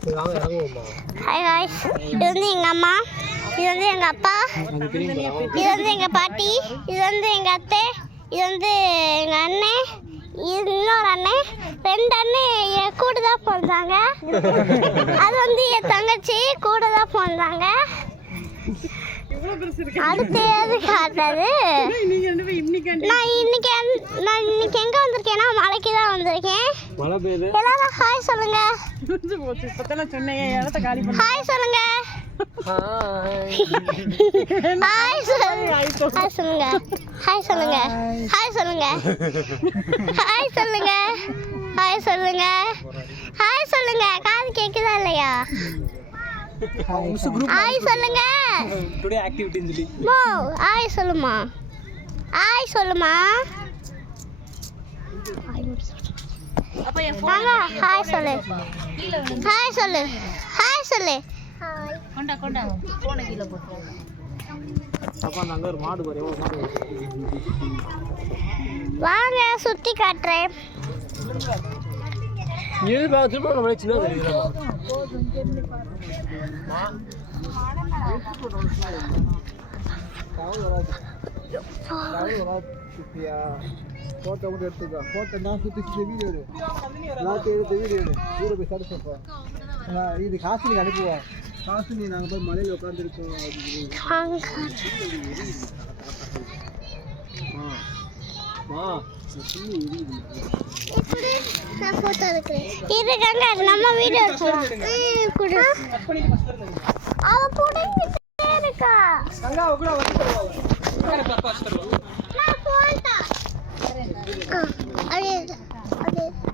Hi guys, இது வந்து எங்கள் அம்மா, இது வந்து எங்கள் அப்பா, இது வந்து எங்கள் பாட்டி, இது வந்து எங்கள் அத்தை, இது வந்து எங்கள் அண்ணன், இது இன்னொரு அண்ணன், 2 அண்ணன் என் கூட தான் பிறந்தாங்க. அது வந்து என் தங்கச்சி கூட தான் பிறந்தாங்க. அடுத்து எது காட்டுறது? நான் இன்னைக்கு எங்க வந்திருக்கேன்னா மலைக்கு தான் வந்திருக்கேன். எல்லாரும் ஹாய் சொல்லுங்க. ஹாய் சொல்லுங்க. ஹாய் சொல்லுங்க. ஹாய் சொல்லுங்க. ஹாய் சொல்லுங்க. ஹாய் சொல்லுங்க. ஹாய் சொல்லுங்க. ஹாய் சொல்லுங்க. ஹாய் சொல்லுங்க. காது கேக்குதா இல்லையா? ஹாய் சொல்லுங்க. டுடே ஆக்டிவிட்டி சொல்லி மோ ஹாய் சொல்லுமா. ஹாய் சொல்லுமா. அப்ப என் வாங்க ஹாய் சொல்லு. ஹாய் சொல்லு. ஹாய் சொல்லு. கொண்டா கொண்டா போன கீழ போட்டு அப்பா அங்க ஒரு மாடு பாரு, எவ்வளவு மாடு. வாங்க சுத்தி காட்டுறேன். இது பாத்து போற மாதிரி சின்ன தெரியுது. போட்டோ மட்டும் எடுத்துக்கோ. போட்டோ நான் சுற்றி வீடியோ எடு. எல்லாத்தையும் எடுத்து வீடியோ எடு. ஊரை போய் சரி சொல்கிறோம். இது காசு அனுப்புவோம். காசு நீ நாங்கள் போய் மலையில் உட்காந்துருக்கோம். நான் போட்டோ எடுக்கிறேன். இருக்காங்க நம்ம வீடியோ எடுக்கலாம். அவ போட்டுக்கிட்டே இருக்கா. நான் போட்டா. அது